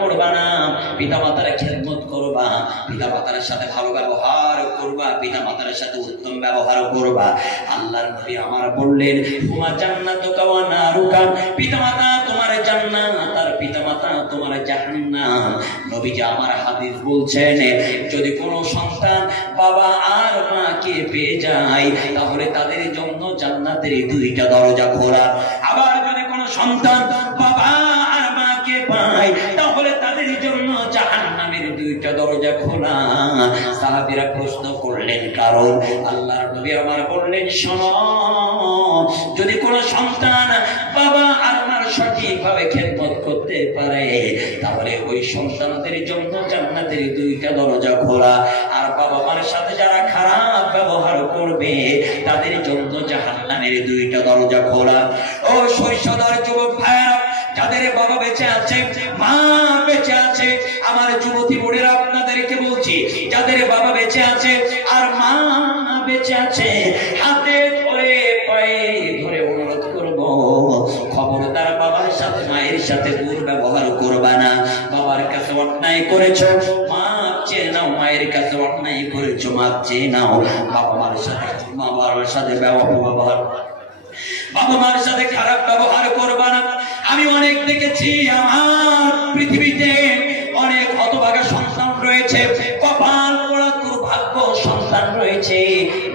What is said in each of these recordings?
করবা না, পিতামাতার খেদমত করবা, পিতামাতার সাথে ভালো ব্যবহার করবা, পিতামাতার সাথে উত্তম ব্যবহার করবা। আল্লাহর নবী আমার বললেন হুমা জান্নাতুকা ওয়া নারুকা, পিতামাতা তোমার জান্নাত আর পিতামাতা তোমার জাহান্নাম। নবীজি আমার হাদিস বলছেন যদি কোনো সন্তান বাবা আর মাকে পেয়ে যায় তাহলে তাদের জন্য জান্নাতের দুইটা দরজা খোলা। আবার যদি কোনো সন্তান বাবা আর মাকে পায় তাহলে তাদের জন্য জাহান্নামের দুইটা দরজা খোলা। সাহাবীরা প্রশ্ন করলেন কারণ? আল্লাহর নবী আমার বললেন শোনো, যদি কোনো সন্তান বাবা আর মার সঠিকভাবে খেদমত করতে পারে তাহলে ওই সন্তানদের জন্য জান্নাতের দুইটা দরজা খোলা। আর বাবা মার সাথে যারা খারাপ ব্যবহার করবে তাদের জন্য জাহান্নামের দুইটা দরজা খোলা। ও শৈশবের যুবক ভাইরা, যাদের বাবা বেঁচে আছে, মা বেঁচে আছে, আমার যুবতী বোনেরা আপনাদেরকে বলছি, যাদের বাবা বেঁচে আছে আর মা বেঁচে আছে, হাতে ধরে পায়ে ধরে অনুরোধ করব, খবরদার বাবার সাথে মায়ের সাথে দুর্ব্যবহার করবা না। বাবার কাছে অন্যায় করেছো, মাপ চেয়ে নাও, মায়ের কাছে অন্যায় করেছো, মাপ চেয়ে নাও। বাবা মার সাথে ব্যবহার, বাবা মার সাথে খারাপ ব্যবহার করবা না। আমি অনেক দেখেছি আমার পৃথিবীতে অনেক হতভাগা সন্তান রয়েছে, কপাল পোড়া দুর্ভাগ্য সন্তান রয়েছে,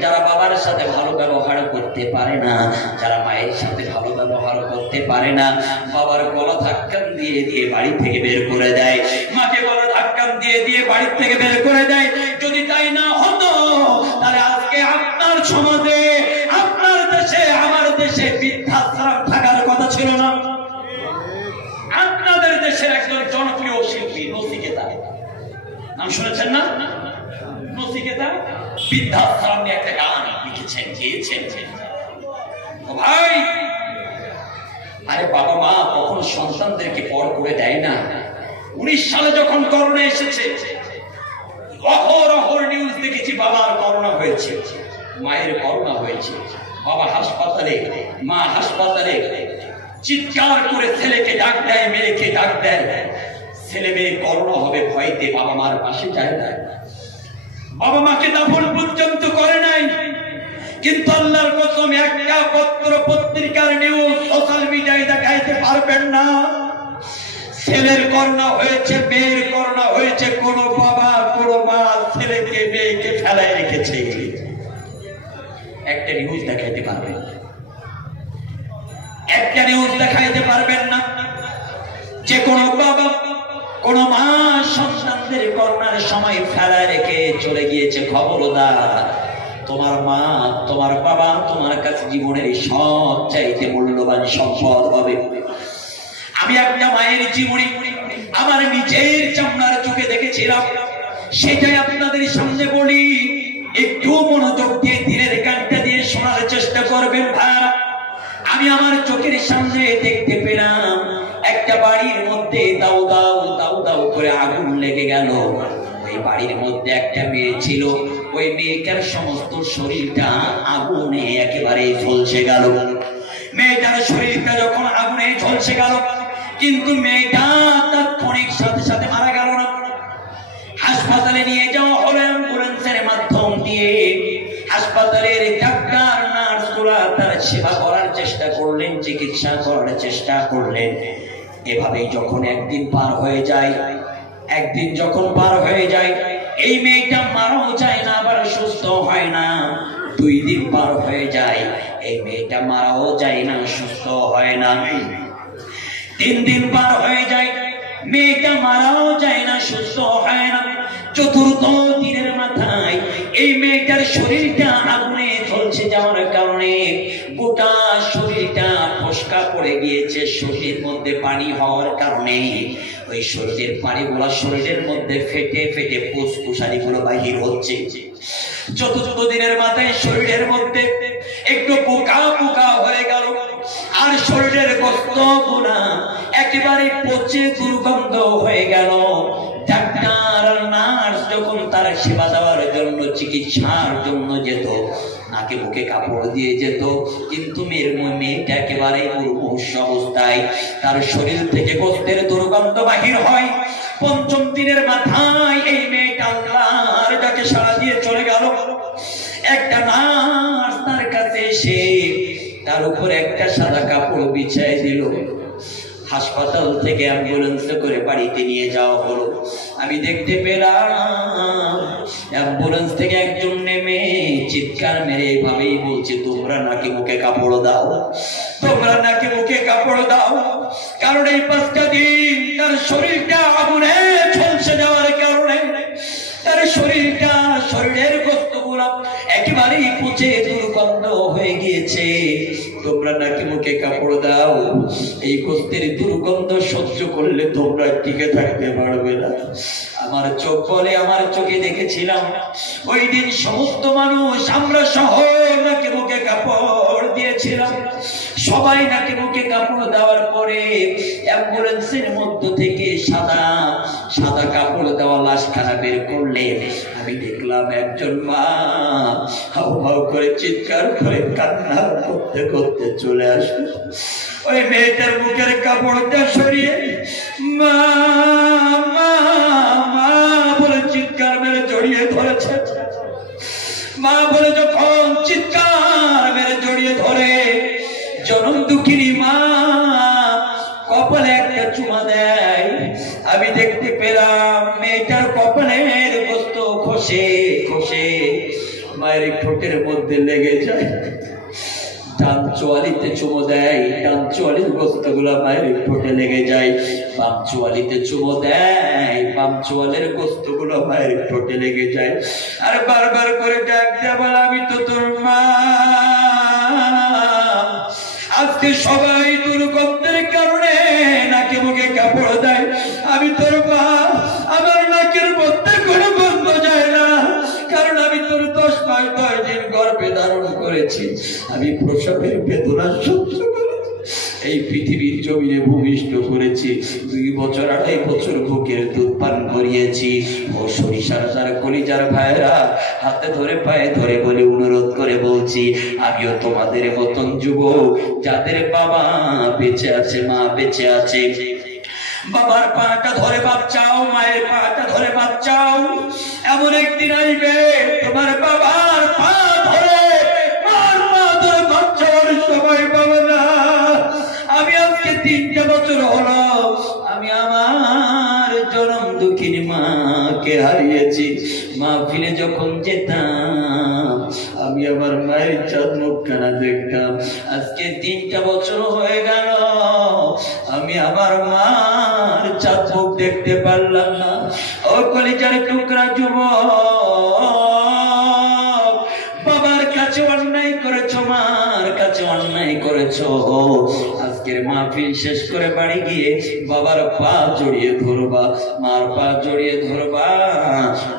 যারা বাবার সাথে ভালো ব্যবহার করতে পারে না, যারা মায়ের সাথে ভালো ব্যবহার করতে পারে না। বাবার গলা ধাক্কান দিয়ে দিয়ে বাড়ি থেকে বের করে দেয়, মাকে গলা ধাক্কান দিয়ে দিয়ে বাড়ি থেকে বের করে দেয়। যদি তাই না হতো তাহলে আজকে আপনার সমাজে, আপনার দেশে, আমার দেশে বৃদ্ধাশ্রম থাকার কথা ছিল না। আপনাদের দেশের একজন জনপ্রিয় শিল্পী নচিকেতা, নাম শুনেছেন না? নচিকেতা বৃদ্ধাশ্রম নিয়ে একটা গান লিখেছেন, গেয়েছেন। ভাই, আরে বাবা মা কখন সন্তানদেরকে পর করে দেয় না। 19 সালে যখন করোনা এসেছে, অহরহ নিউজ দেখেছি বাবার করোনা হয়েছে, মায়ের করোনা হয়েছে। বাবা হাসপাতালে, মা হাসপাতালে, চিৎকার করে ছেলেকে ডাক দেয়, মেয়েকে ডাক দেয়। ছেলে মেয়ে করোনা হবে ভয়তে বাবা মার পাশে যায় না, বাবা মাকে দাফন পর্যন্ত করে নাই। কিন্তু আল্লাহর কসম, একটা পত্র পত্রিকার নিউজ সোশ্যাল মিডিয়ায় দেখাইতে পারবেন না ছেলের করোনা হয়েছে, মেয়ের করোনা হয়েছে, কোন বাবা কোন মা ছেলেকে মেয়েকে ফেলায় রেখেছে। একটা নিউজ দেখাইতে পারবেন, একটা নিউজ দেখাইতে পারবেন না যে কোন বাবা কোন মা সন্তানদের করোনার সময় ফেলায় রেখে চলে গিয়েছে। খবরদার, তোমার মা তোমার বাবা তোমার কাছে জীবনের সব চাইতে মূল্যবান সম্পদ হবে। আমি একটা মায়ের জীবনী আমার নিজের চামড়ার চোখে দেখেছিলাম, সেটাই আপনাদের সামনে বলি। একটু মনোযোগ দিয়ে দিনের গানটা দিয়ে শোনার চেষ্টা করবেন ভাইরা। আমি আমার চোখের সামনে দেখতে পেলাম একটা বাড়ির মধ্যে দাউ দাউ দাউ দাউ করে আগুন লেগে গেল। ওই বাড়ির মধ্যে একটা মেয়ে ছিল, ওই মেয়েটার সমস্ত শরীরটা আগুনে একেবারে ঝলসে গেল। মেয়েটার শরীরটা যখন আগুনে ঝলসে গেল, কিন্তু মেয়েটা তাৎক্ষণিক সাথে সাথে মারা গেল না। হাসপাতালে নিয়ে যাওয়া হলো অ্যাম্বুলেন্সের মাধ্যম দিয়ে। হাসপাতালের ডাক্তার নার্সগুলা তার সেবা করার চেষ্টা করলেন, চিকিৎসা করার চেষ্টা করলেন। এভাবেই যখন একদিন পার হয়ে যায়, একদিন যখন পার হয়ে যায়, এই মেয়েটা মারাও যায় না, আবার সুস্থ হয় না। 2 দিন পার হয়ে যায়, এই মেয়েটা মারাও যায় না, সুস্থ হয় না। 3 দিন পার হয়ে যায়, মেয়েটা মারাও যায় না, সুস্থ হয় না। 4র্থ দিনের মাথায় এই মেয়েটার শরীরটা আগুনে ঝলসে যাওয়ার কারণে গোটা শরীরটা ফসকা পড়ে গিয়েছে। শরীরের মধ্যে পানি হওয়ার কারণে ওই শরীরের পানিগুলো শরীরের মধ্যে ফেটে ফেটে ফুসফুসারিগুলো বাহির হচ্ছে। 4র্থ দিনের মাথায় শরীরের মধ্যে একটু পোকা পোকা হয়ে গেল, আর শরীরের গোস্তগুলা একেবারে পচে দুর্গন্ধ হয়ে গেল। ডাক্তার নার্স যখন তার সেবা দেওয়ার জন্য, চিকিৎসার জন্য যেত, নাকে মুখে কাপড় দিয়ে যেত, কিন্তু মেয়েটা একেবারে মুমূর্ষু অবস্থায়, তার শরীর থেকে গোস্তের দুর্গন্ধ বাহির হয়। পঞ্চম দিনের মাথায় এই মেয়েটা আল্লাহর ডাকে সাড়া দিয়ে চলে গেল। একটা নার্স তার কাছে এসে তার উপরে একটা সাদা কাপড় বিছায় দিল। হাসপাতাল থেকে অ্যাম্বুলেন্সে করে বাড়িতে নিয়ে যাওয়া হলো। আমি দেখতে পেলাম অ্যাম্বুলেন্স থেকে একজন নেমে চিৎকার মেরে এইভাবেই বলছে, তোমরা নাকি মুখে কাপড় দাও, তোমরা নাকি মুখে কাপড় দাও। কারণ এই 5টা দিন তার শরীরটা আগুনে ঝলসে যাওয়ার কারণে তার শরীরের গোস্তগুলো একেবারেই পচে দুর্গন্ধ হয়ে গিয়েছে। তোমরা নাকি মুখে কাপড় দাও, এই গোস্তের দুর্গন্ধ সহ্য করলে তোমরা টিকে থাকতে পারবে না। আমার চোখ বলে, আমার চোখে দেখেছিলাম ওই দিন সমস্ত মানুষ, আমরা সহ নাকি মুখে কাপড় দিয়েছিলাম। সবাই নাকি মুখে কাপড় দেওয়ার পরে অ্যাম্বুলেন্সের মধ্য থেকে সাদা সাদা কাপড় দেওয়া লাশখানা বের করলে আমি দেখলাম একজন মা হাউ হাউ করে চিৎকার করে কান্না করতে করতে চলে আসলো। ওই মেয়েটার মুখের কাপড়টা সরিয়ে মা মা মা বলে চিৎকার মেরে জড়িয়ে ধরেছে। মা বলে যখন চিৎকার মেরে জড়িয়ে ধরে, জনম দুঃখিনী মা কপালে একটা চুমা দেয়। আমি দেখতে পেলাম মেয়েটার কপালের গোস্ত খসে খসে মায়ের ঠোঁটের মধ্যে লেগে যায়। ডান চোয়ালিতে চুমো দেয়, ডান চোয়ালির গোস্ত গুলা মায়ের ঠোঁটে লেগে যায়। বাম চোয়ালিতে চুমো দেয়, বাম চোয়ালের গোস্ত গুলো মায়ের ঠোঁটে লেগে যায়। আর বারবার করে ডাক দেয়া বলে, আমি তো তোর মা। আজকে সবাই দুর্গন্ধের কারণে নাকে মুখে কাপড় দেয়, আমি তোর মা। আমার নাকের মধ্যে কোনো গন্ধ যায় না, কারণ আমি তোর 10 মাস 10 দিন গর্ভে ধারণ করেছি। আমি প্রসবের বেদনা সহ্য করেছি, এই পৃথিবীর জমিনে ভূমিষ্ঠ করেছি। 2 বছর 2.5 বছর বুকের দুধ পান করিয়েছি। ও সরিষার তার কলিজার ভাইরা, হাতে ধরে পায়ে ধরে বলে অনুরোধ করে বলছি, আমিও তোমাদের মতন যুবক যাদের বাবা বেঁচে আছে, মা বেঁচে আছে। বাবার পাটা ধরে বাচ্চাও, মায়ের পাটা ধরে বাচ্চাও। এমন একদিন আসবে তোমার বাবার পা ধরে মার পা ধরে বাচ্চার সময় পাবে না। আমি আজকে 3টা বছর হলো আমি আমার জনম দুঃখিনী মাকে হারিয়েছি। মা ফিরে যখন যেতাম আমি আমার মায়ের চাঁদ মুখখানা দেখতাম। আজকে 3টা বছর হয়ে গেল আমি আমার মার চাঁদ মুখ দেখতে পারলাম না। ও কলিজার টুকরা যুবক, বাবার কাছে অন্যায় করেছো, মার কাছে অন্যায় করেছো। আজকের মাহফিল শেষ করে বাড়ি গিয়ে বাবার পা জড়িয়ে ধরবা, মার পা জড়িয়ে ধরবা,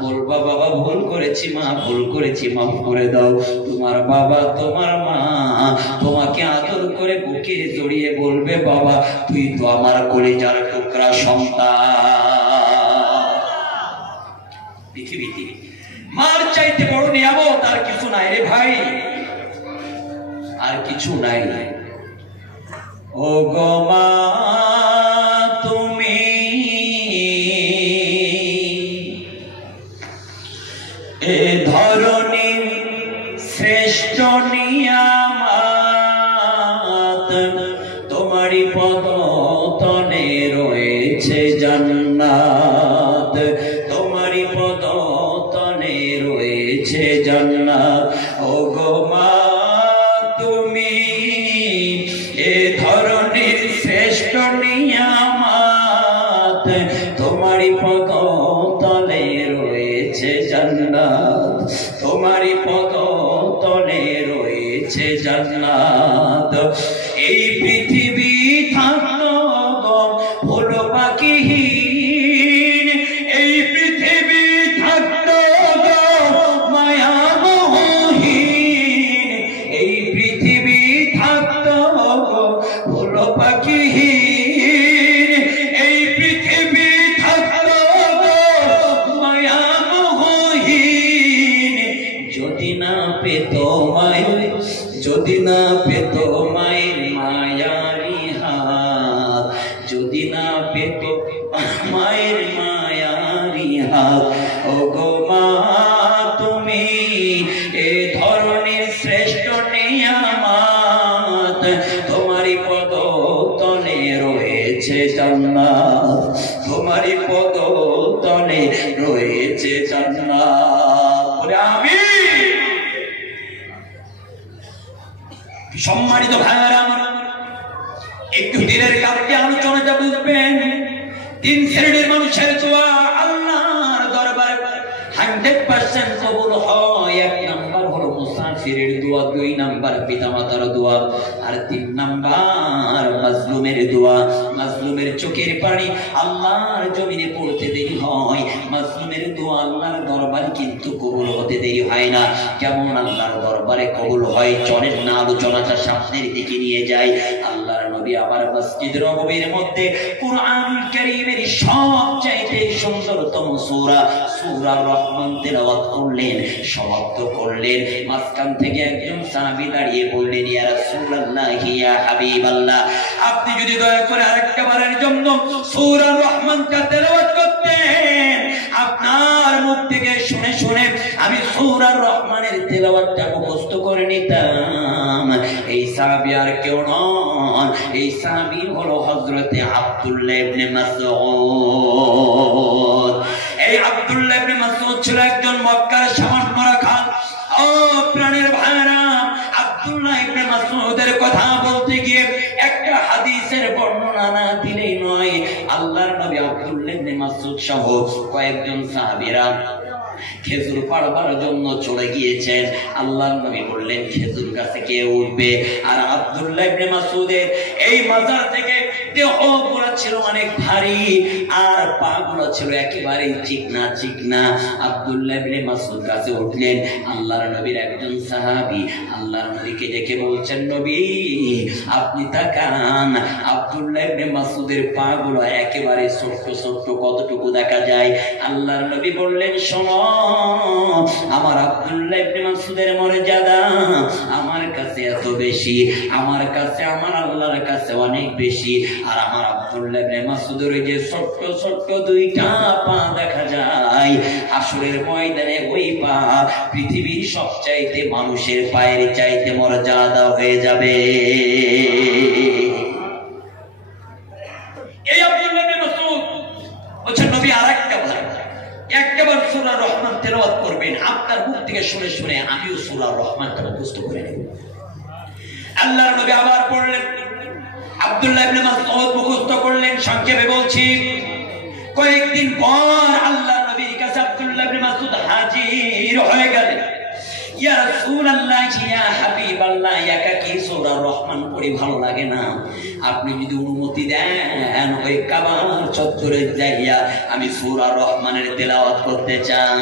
বলবা বাবা ভুল করেছি, মা ভুল করেছি, মাফ করে দাও। তোমার বাবা তোমার মা তোমাকে আদর করে বুকে জড়িয়ে বলবে, বাবা তুই তো আমার কলিজার টুকরা সন্তান। পৃথিবীতে মার চাইতে বড় নিয়ামত আর কিছু নাই রে ভাই, আর কিছু নাই। ও গো মা তুমি এ ধরণীর শ্রেষ্ঠ নিয়ামত, তোমারই পদতলে রয়েছে জান্নাত, তোমারই পদতলে রয়েছে জান্নাত। ও গো মা তুমি এ ধরনের শ্রেষ্ঠ নিয়ামত, তোমারই পদতলে রয়েছে জান্নাত, তোমারই পদতলে রয়েছে জান্নাত। এই পৃথিবী থাকলো হলো পাখিহীন, এই পৃথিবী থাকলো মায়ামোহীন, এই পৃথিবী থাকলো হলো পাখিহীন, এই পৃথিবী থাকলো মায়ামোহীন। যদি না পেত মায়ের, যদি না পেত মায়ের মায়ারি হাত, যদি না পেত মায়ের মা হক। ও গো মা তুমি এ ধরনের শ্রেষ্ঠ নিয়ামত, তোমারই পদতলে রয়েছে জান্নাত, তোমারই পদতলে রয়েছে জান্নাত। বলে আমিন। সম্মানিত ভাইরা আমার, একটু দিনের কাছে আলোচনাটা বুঝবেন। 3 শ্রেণীর মানুষের দোয়া আল্লাহর দরবারে 100% কবুল হয়। 1 নাম্বার হলো মুসাফিরের দোয়া, 2 নাম্বার পিতামাতার দোয়া, আর 3 নাম্বার মাজলুমের দোয়া। মাজলুমের চোখের পানি আল্লাহর জমিনে পড়তে দেরি হয়, মাজলুমের দোয়া আল্লাহর দরবারে কিন্তু কবুল হতে দেরি হয় না। কেমন আল্লাহর দরবারে কবুল হয় চলেন না আলোচনাটা সামনের দিকে নিয়ে যাই। আল্লাহর নবী আবার মসজিদ নববীর মধ্যে কুরআনুল কারীমের সবচাইতে সুন্দরতম সূরা সূরা রহমান তেলাওয়াত করলেন, সমাপ্ত করলেন। মাঝখান থেকে একজন সাহাবী দাঁড়িয়ে বললেন, ইয়া রাসূলুল্লাহ, ইয়া হাবিবাল্লাহ, আপনি যদি দয়া করে আরেকটা বারের জন্য সূরা রহমানটা তেলাওয়াত করতেন, আপনার মুখ থেকে শুনে শুনে আমি সূরা রহমানের তেলাওয়াতটা মুখস্থ করে নিতাম। এই সাহাবী আর কেউ নন, এই সাহাবী হলো হযরতে আব্দুল্লাহ ইবনে মাসউদ। এই আব্দুল্লাহ ইবনে মাসউদ ছিল একজন মক্কার সামান মারা খান। ও প্রাণের ভাইরা, আব্দুল্লাহ ইবনে মাসউদের কথা বলতে গিয়ে একটা হাদিসের বর্ণনা না দিলেই নয়। আল্লাহর নবী আব্দুল্লাহ ইবনে মাসউদ সহ কয়েকজন সাহাবীরা খেজুর পাড়বার জন্য চলে গিয়েছেন। আল্লাহর নবী বললেন, খেজুর গাছে কে উঠবে? আর আব্দুল্লাহ ইবনে মাসউদের এই মাজার থেকে দেহগুলো ছিল অনেক ভারী, আর পাগুলো ছিল একেবারে চিকনা চিকনা। আব্দুল্লাহ ইবনে মাসউদ গাছে উঠলেন। আল্লাহর নবীর একজন সাহাবী আল্লাহর নবীকে ডেকে বলছেন, নবী আপনি তাকান, আব্দুল্লাহ ইবনে মাসউদের পাগুলো একেবারে ছোট্ট ছোট্ট, কতটুকু দেখা যায়? আল্লাহর নবী বললেন, শোনো, আমার আব্দুল্লাহ ইবনে মাসউদের মর্যাদা আমার কাছে এত বেশি, আমার কাছে আমার আল্লাহর কাছে অনেক বেশি। আর আমার আব্দুল্লাহ ইবনে মাসউদের যে ছোট্ট ছোট্ট 2টা পা দেখা যায়, হাসরের ময়দানে ওই পা পৃথিবীর সবচাইতে মানুষের পায়ের চাইতে মর্যাদা হয়ে যাবে। এই আব্দুল্লাহ ইবনে মাসউদ বলছেন, নবী আরেকটা বার একবার সূরা রহমান তেলাওয়াত করবেন, আপনার মুখ থেকে শুনে শুনে আমিও সূরা রহমানটা মুখস্থ করে নেব। আল্লাহর নবী আবার পড়লেন, আব্দুল্লাহ ইবনে মাসউদ মুখস্থ করলেন। সংক্ষেপে বলছি, কয়েকদিন পর আল্লাহর নবীর কাছে আব্দুল্লাহ ইবনে মাসউদ হাজির হয়ে গেলেন। ইয়া রাসূলুল্লাহ, ইয়া হাবিবাল্লাহ, একা কি সূরা রহমান পড়ে ভালো লাগে না? আপনি যদি অনুমতি দেন ওই কাবার চত্বরে যাইয়া আমি সূরা রহমানের তেলাওয়াত করতে চাই।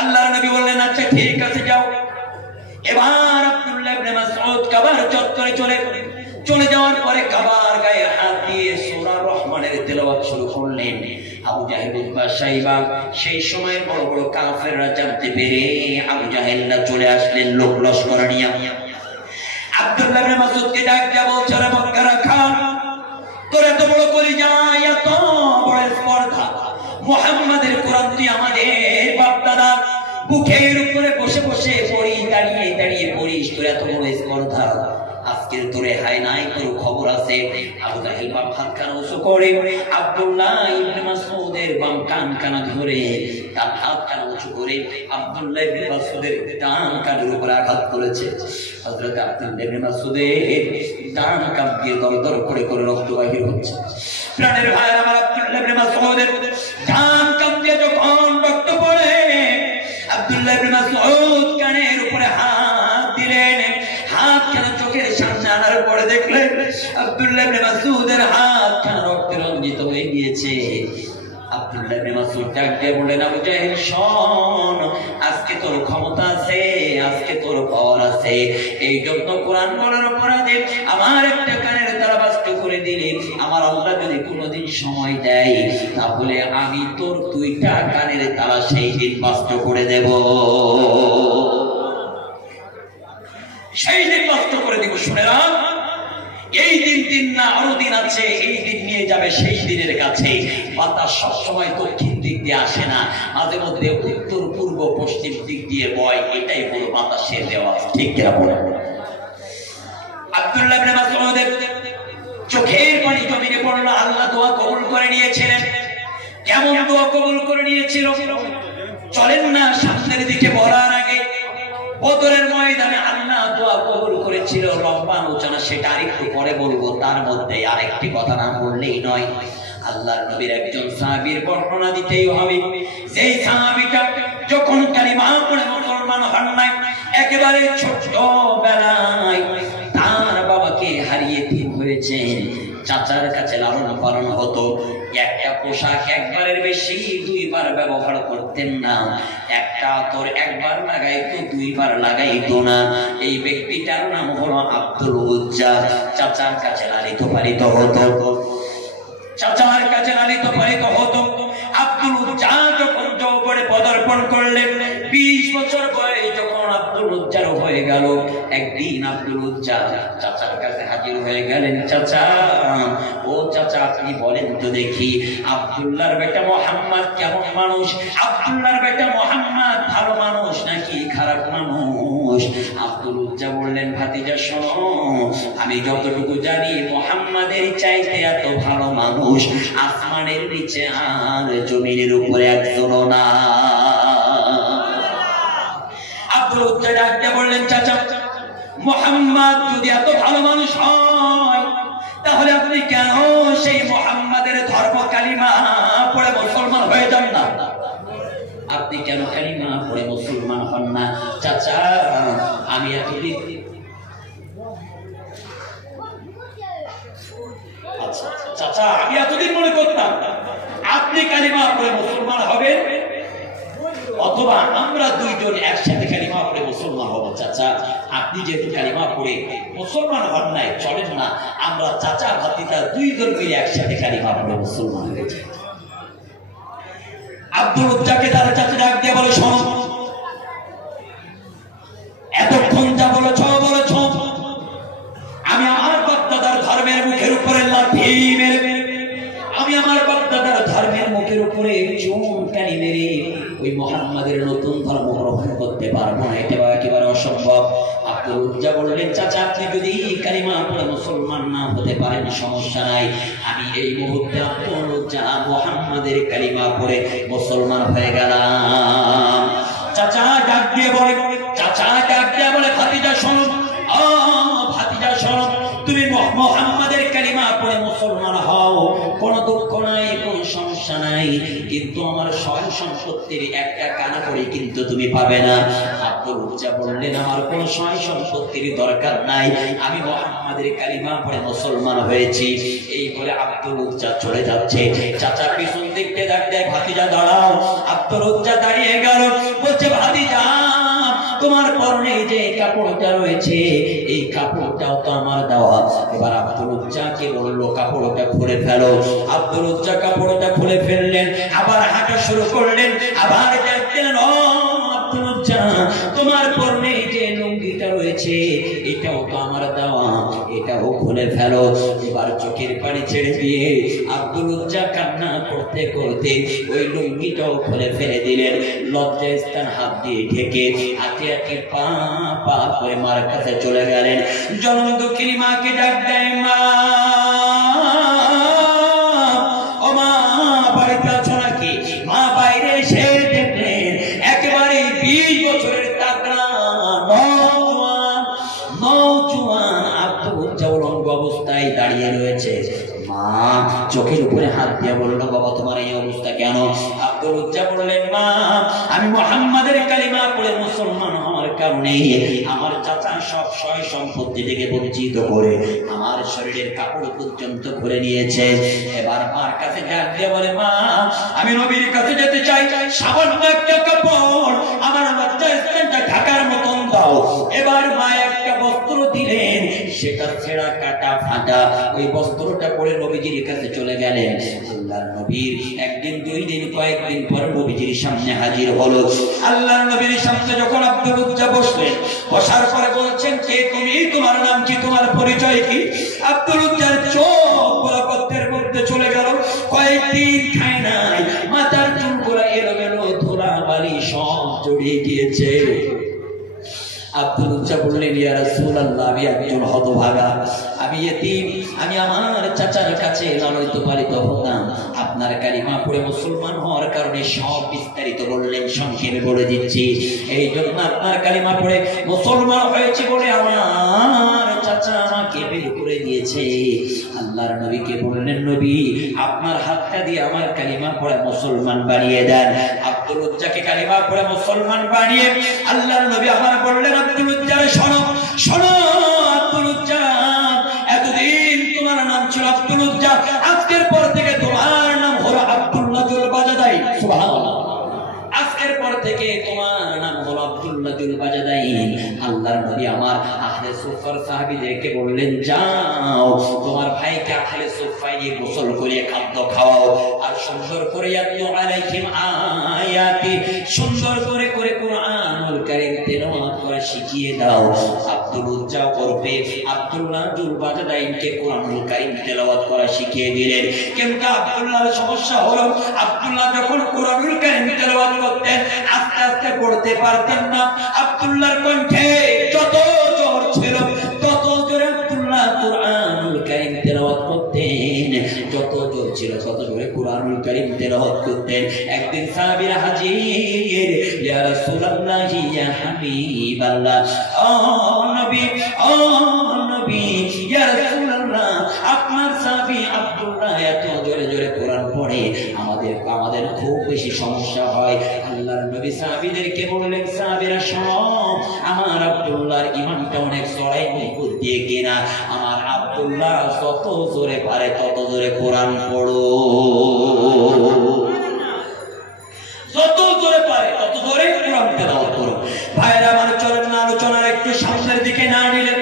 আল্লাহর নবী বললেন, আচ্ছা ঠিক আছে যাও। এবার আব্দুল্লাহ ইবনে মাসউদ কাবার চত্বরে চলে যাওয়ার পরে কাবার গায়ে হাত দিয়ে সূরা রহমানের তেলাওয়াত শুরু করলেন। আবু জাহেল উতবা সাইবা সেই সময় বড় বড় কাফেররা জানতে পেরে আবু জাহেলরা চলে আসলেন লোক লস্কর নিয়ে। আব্দুল্লাহ ইবনে মাসউদকে ডাক দিয়া বলছে, রে মক্কার খান, তোর এত বড় কলিজা, এত বড় স্পর্ধা, মুহাম্মাদের কোরআন তুই আমাদের বাপ দাদা বুকের উপরে বসে বসে পড়ি, দাঁড়িয়ে দাঁড়িয়ে পড়িস, তোর এত বড় স্পর্ধা, আজকের তোরে হাই নাই, তোর খবর আছে? আবু জাহেল বাম হাত কান উঁচু করে আব্দুল্লাহ ইবনে মাসউদের বাম কান কানা ধরে তার হাত কান উঁচু করে আব্দুল্লাহ ইবনে মাসউদের ডান কানের উপরে আঘাত করেছে। হযরত আব্দুল্লাহ ইবনে মাসউদের ডান কান দিয়ে দরদর করে করে রক্ত বাহির হচ্ছে। প্রাণের ভাই আমার, আব্দুল্লাহ ইবনে মাসউদের ডান কান দিয়ে যখন রক্ত পড়ে, আব্দুল্লাহ ইবনে মাসউদ কানের উপরে হাত দিলেন। হাত কেন চোখের সামনে আনার পরে দেখলেন আব্দুল্লাহ ইবনে মাসউদের হাত কেন রক্তে রঞ্জিত হয়ে গিয়েছে। আব্দুল্লাহ ইবনে মাসউদ ডাক দিয়ে বললেন, আবু জাহেল শোন, আজকে তোর ক্ষমতা আছে, আজকে তোর পাওয়ার আছে, এই জন্য কোরআন বলার অপরাধে আমার একটা কানের তারা বাস্ত করে দিলে, আমার আল্লাহ যদি কোনোদিন সময় দেয় তাহলে আমি তোর 2টা কানের তারা সেই দিন বাস্ত করে দেব, সেই দিন বাস্ত করে দেব। শুনে রাখ, এই দিন না আরো দিন আছে, এই দিন নিয়ে যাবে সেই দিনের কাছে। বাতাস সবসময় দক্ষিণ দিক দিয়ে আসে না, মাঝে মধ্যে উত্তর পূর্ব পশ্চিম দিক দিয়ে বয়, এটাই হলো বাতাসের দেওয়া। ঠিক কিনা বলে? আব্দুল্লাহ ইবনে মাসউদের চোখের পানি জমিনে পড়লো। আল্লাহ দোয়া কবুল করে নিয়েছিলেন। কেমন দোয়া কবুল করে নিয়েছিল? চলেন না সামনের দিকে বলার আগে বদরের ময়দানে আল্লাহ দোয়া কবুল করেছিল, লম্বা আলোচনা সেটা আরেকটু পরে বলবো। তার মধ্যে আরেকটি কথা না বললেই নয়। আল্লাহর নবীর একজন সাহাবীর বর্ণনা দিতেই হবে। সেই সাহাবীটা যখন কালিমা পড়ে মুসলমান হন নাই, একেবারে ছোটবেলায় তার বাবাকে হারিয়ে ঠিক হয়েছেন। চাচার কাছে লালন পালন হতো। একটা পোশাক একবারের বেশি দুইবার ব্যবহার করতেন না। একটা আতর একবার লাগাইতো, দুইবার লাগাইতো না। এই ব্যক্তিটার নাম হলো আব্দুল উজ্জা। চাচার কাছে লালিত পালিত হতো। চাচার কাছে লালিত পালিত হতো। আব্দুল উজ্জা যখন যৌবনে পদার্পণ করলেন, 20 বছর বয়স যখন আব্দুল উজ্জার হয়ে গেল, একদিন আব্দুল উজ্জা চাচার কাছে হাজির হয়ে গেলেন। চাচা, ও চাচা, আপনি বলেন তো দেখি, আব্দুল্লাহর বেটা মোহাম্মদ কেমন মানুষ? আব্দুল্লাহর বেটা মোহাম্মদ ভালো মানুষ নাকি খারাপ মানুষ? আব্দুল উজ্জা বললেন, ভাতিজা শোনো, আমি যতটুকু জানি মোহাম্মদের চাইতে এত ভালো মানুষ আসমানের নিচে আর জমিনের উপরে একজনও না। আব্দুল উজ্জা ডাকতে বললেন, চাচা, মোহাম্মদ যদি এত ভালো মানুষ হয়, তাহলে আপনি কেন সেই মোহাম্মদের ধর্ম কালিমা পড়ে মুসলমান হয়ে যান না? আপনি কেন কালিমা পড়ে মুসলমান হন না? চাচা, আমি এতদিন চাচা আমি এতদিন মনে করতাম আপনি কালিমা পড়ে মুসলমান হবেন, অথবা আমরা দুইজন একসাথে কালিমা পড়ে মুসলমান হব। চাচা, আপনি যেহেতু কালিমা পড়ে মুসলমান হন নাই, চলেন না আমরা চাচা ভাতিজা দুইজন মিলে একসাথে কালিমা পড়ে মুসলমান হয়ে যাই। আব্দুল উজ্জাকে তারা চাচা ডাক দিয়ে বলে, শোনো, এতক্ষণ যা বলেছ আমি আমার বাপদাদার ধর্মের মুখের উপরে লাঠি মেরে, আমি আমার বাপদাদার ধর্মের মুখের উপরে চুনকানি মেরে ওই মোহাম্মদের নতুন ধর্ম গ্রহণ করতে পারবো না, এটা একেবারে অসম্ভব। আব্দুল উজ্জা বললেন, চাচা, আপনি যদি কালিমা পড়ে মুসলমান না হতে পারেন সমস্যা নাই, আমি এই মুহূর্তে আব্দুল উজ্জা মোহাম্মদের কালিমা পড়ে মুসলমান হয়ে গেলাম। চাচা ডাক দিয়ে বলে, ভাতিজা শোনো, ভাতিজা শোনো, তুমি মুহাম্মাদের কালিমা পড়ে মুসলমান হও, কোনো দুঃখ নাই, কোনো সমস্যা নাই, কিন্তু আমার সয় সম্পত্তির একটা কানা করে কিন্তু তুমি পাবে না। আব্দুল উজ্জা বললেন, আমার কোনো সয় সম্পত্তির দরকার নাই, আমি মুহাম্মাদের কালিমা পড়ে মুসলমান হয়েছি। এই বলে আব্দুল উজ্জা চলে যাচ্ছে। চাচা পিছন দিকে ডাক দেয়, ভাতিজা দাঁড়াও। আব্দুল উজ্জা দাঁড়িয়ে গেল, বলছে, ভাতিজা, তোমার পরনে যে কাপড়টা রয়েছে এই কাপড়টাও তো আমার দেওয়া। এবার আব্দুল উজ্জাকে বললো, কাপড়টা খুলে ফেলো। আব্দুল উজ্জা কাপড়টা খুলে ফেললেন, আবার হাঁটা শুরু করলেন, আবার দেখলেন, ও আব্দুল উজ্জা, তোমার পরনে যে লুঙ্গিটা রয়েছে এটাও তো আমার দেওয়া, এটাও খুলে ফেলো। এবার চোখের পানি ছেড়ে দিয়ে আব্দুল উজ্জা কান্না করতে করতে ওই লুঙ্গিটাও খুলে ফেলে দিলেন। লজ্জা স্থান হাত দিয়ে ঢেকে হাতে হাতে পা পা করে মার কাছে চলে গেলেন। জনম দুঃখিনী মাকে ডাক দেয়, মা, ও মা, বাড়িতে আছো নাকি? মা বাইরে এসে দেখলেন একেবারে 20 বছরের তাগড়া নওজোয়ান আব্দুল উজ্জা উলঙ্গ অবস্থায় দাঁড়িয়ে রয়েছে। মা চোখের উপরে হাত দিয়ে বলল, বাবা, তোমার এই অবস্থা কেন? আব্দুল উজ্জা বললেন, মা, আমি মুহাম্মাদের কালিমা পড়ে মুসলমান হওয়ার কারণে আমার চাচা সব সয় সম্পত্তি থেকে বঞ্চিত করে আমার শরীরের কাপড় পর্যন্ত খুলে নিয়েছে। এবার মার কাছে ডাক দিয়ে বলে, মা, আমি নবীর কাছে যেতে চাই, সামান্য একটা কাপড় আমার লজ্জা স্থানটা ঢাকার মতন দাও। এবার মা একটা বস্ত্র দিলেন, সেটা ছেঁড়া কাটা ফাটা, ওই বস্ত্রটা পরে নবীজির কাছে চলে গেলেন। আল্লাহর নবীর একদিন দুই দিন কয়েকদিন পর নবীজির সামনে হাজির হলো। আল্লাহর নবীর সামনে যখন আব্দুল উজ্জা বসলেন, বসার পরে বলছেন, কে তুমি, তোমার নাম কি, তোমার পরিচয় কি? আব্দুল উজ্জার চোখ গোলাপত্রের মধ্যে চলে গেল, কয়েকদিন খায় নাই, মাথার চুলগুলো এলোমেলো, ধুলা বালি সব জড়িয়ে গিয়েছে। আব্দুল উজ্জা বললেন, ইয়া রাসূলুল্লাহ, আমি একজন হতভাগা, আমি ইতিম, আমি আমার চাচার কাছে লালিত পালিত হতাম। আপনার কালিমা পড়ে মুসলমান হওয়ার কারণে সব বিস্তারিত বললেন, সংক্ষেপে বলে দিচ্ছি। এই জন্য আপনার কালিমা পড়ে মুসলমান হয়েছে বলে আমার চাচা আমাকে বের করে দিয়েছে। আল্লাহর নবীকে বললেন, নবী, আপনার হাতটা দিয়ে আমার কালিমা পড়ে মুসলমান বানিয়ে দেন। আব্দুল উজ্জাকে কালিমা পড়ে মুসলমান বানিয়ে আল্লাহর নবী আমার বললেন, আব্দুল উজ্জা, শোনো শোনো আব্দুল উজ্জা, এতদিন তোমার নাম ছিল আব্দুল উজ্জা, আজকের পর থেকে তোমার নাম হলো আব্দুল্লাহ জুল বাজাদাই। সুবহানাল্লাহ। আজকের পর থেকে তোমার নাম হলো আব্দুল্লাহ জুল বাজাদাই। আল্লাহর নবী আমার আহলে সুফার সাহাবীদেরকে বললেন, যাও তোমার ভাইকে আহলে সুফায় নিয়ে গোসল করিয়ে খাদ্য খাওয়াও, আর সুন্দর করে ইয়াতলু আলাইহিম আয়াতি, সুন্দর করে করে কুরআনুল কারীম তেলাওয়াত করে শিখিয়ে দাও। আব্দুল উজ্জা ওরফে আব্দুল্লাহ জুল বাজাদাইনকে কুরআনুল কারীম তেলাওয়াত করা শিখিয়ে দিলেন। কিন্তু আব্দুল্লাহর সমস্যা হলো, আব্দুল্লাহ যখন কুরআনুল কারীম তেলাওয়াত করতেন আস্তে আস্তে পড়তে পারতেন না। আব্দুল্লাহর কণ্ঠে যত জোর ছিল তত জোরে আব্দুল্লাহ কুরআনুল কারীম তেলাওয়াত করতেন, যত জোর ছিল তত জোরে কুরআনুল কারীম তেলাওয়াত করতেন। একদিন সাহাবীরা হাজির, ইয়া রাসূলুল্লাহ, ইয়া হাবিবাল্লাহ, ও নবী, ও নবী, ইয়া রাসূলুল্লাহ, আপনার সাহাবী আব্দুল্লাহ এত জোরে জোরে কোরআন পড়ে, আমাদের খুব বেশি সমস্যা হয়। আল্লাহর নবী সাহাবীদেরকে বললেন, সাহাবীরা শোনো, আমার আব্দুল্লাহর ঈমানটা অনেক চড়াই মজবুত দিয়ে কিনা, আমার আব্দুল্লাহ যত জোরে পারে তত জোরে কোরআন পড়ো, যত জোরে পারে তত জোরে কোরআন তেলাওয়াত করো। ভাইরা আমার, চলেন না আলোচনার একটু সামনের দিকে না নিলে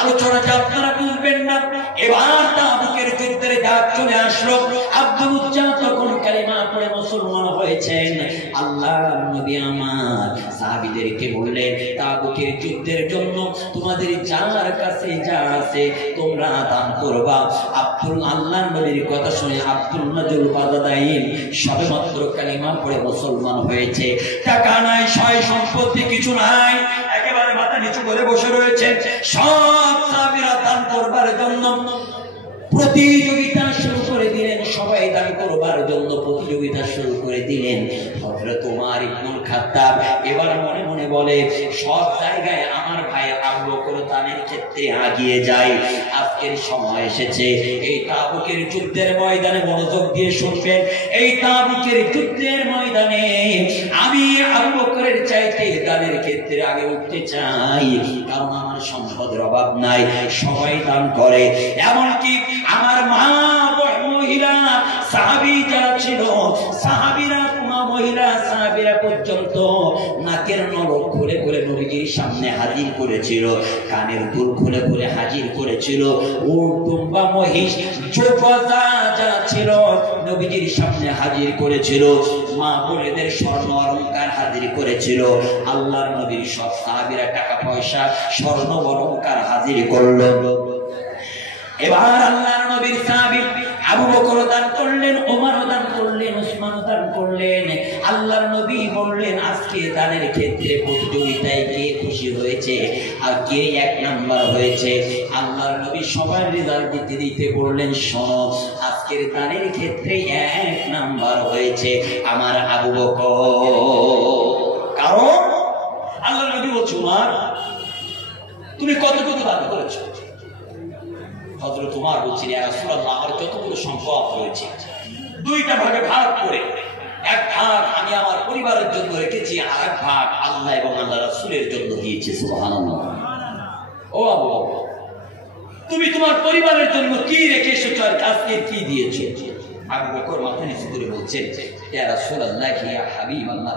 আলোচনাটা আপনারা বুঝবেন না। এবার তাবুকের যুদ্ধের ডাক চলে আসলো। আব্দুল উজ্জা তখন কালিমা পড়ে মুসলমান হয়েছেন। আল্লাহর নবী আমার সাহাবীদেরকে বললেন, তাবুকের যুদ্ধের জন্য তোমাদের যার কাছে যা আছে তোমরা দান করবা। আল্লাহর নবীর কথা শুনে আব্দুল্লাহ জুল বাজাদাইন সবেমাত্র কালিমা পড়ে মুসলমান হয়েছে। টাকা নাই, সয় সম্পত্তি কিছু নাই, একেবারে মাথা নিচু করে বসে রয়েছে। সব সাহাবীরা দান করবার জন্য প্রতিযোগিতা শুরু করে দিলেন, সবাই দান করবার জন্য প্রতিযোগিতা শুরু করে দিলেন। হযরত ওমর ইবনুল খাত্তাব এবার মনে মনে বলে, সব জায়গায় আমার ভাই আবু বকর দানের ক্ষেত্রে এগিয়ে যায়, আজকের সময় এসেছে এই তাবুকের যুদ্ধের ময়দানে মনোযোগ দিয়ে শুনবেন। এই তাবুকের যুদ্ধের ময়দানে আমি আবু বকরের চাইতে দানের ক্ষেত্রে আগে উঠতে চাই, কারণ আমার সম্পদের অভাব নাই, সবাই দান করে। এমনকি আমার মা মহিলা সাহাবী যারা ছিল, সাহাবীরা মহিলা সাহাবীরা পর্যন্ত নাকের নলক খুলে খুলে নবীজির সামনে হাজির করেছিল, কানের দুল খুলে খুলে হাজির করেছিল। উট দুম্বা মহিষ যোদ্ধা যারা ছিল নবীজির সামনে হাজির করেছিল, মা বোনেদের স্বর্ণ অলংকার হাজির করেছিল। আল্লাহর নবীর সব সাহাবীরা টাকা পয়সা স্বর্ণ অলংকার হাজির করলো। এবার আল্লাহর নবীর সাহাবী আবু বকর দান করলেন, ওমর দান করলেন, উসমান দান করলেন। আল্লাহর নবী বললেন, আজকে দানের ক্ষেত্রে প্রতিযোগিতায় কে খুশি হয়েছে আর কে এক নাম্বার হয়েছে। আল্লাহর নবী সবার রেজাল্ট দিতে দিতে বললেন, শোনো, আজকের দানের ক্ষেত্রে এক নাম্বার হয়েছে আমার আবু বকর। কারণ আল্লাহর নবী বলছে, ওমর তুমি কতটুকু দান করেছো? হযরত ওমর বলছেন, ইয়া রাসূলুল্লাহ, আমার যতগুলো সম্পদ রয়েছে দুইটা ভাগে ভাগ করে, এক ভাগ আমি আমার পরিবারের জন্য রেখেছি, আর এক ভাগ আল্লাহ এবং আল্লাহ রাসূলের জন্য দিয়েছি। সুবহানাল্লাহ। ও আবু বকর, তুমি তোমার পরিবারের জন্য কি রেখে এসেছো আর আজকে কি দিয়েছো? আবু বকর মাথা নিচু করে বলছেন, ইয়া রাসূলুল্লাহ, ইয়া হাবিবাল্লাহ,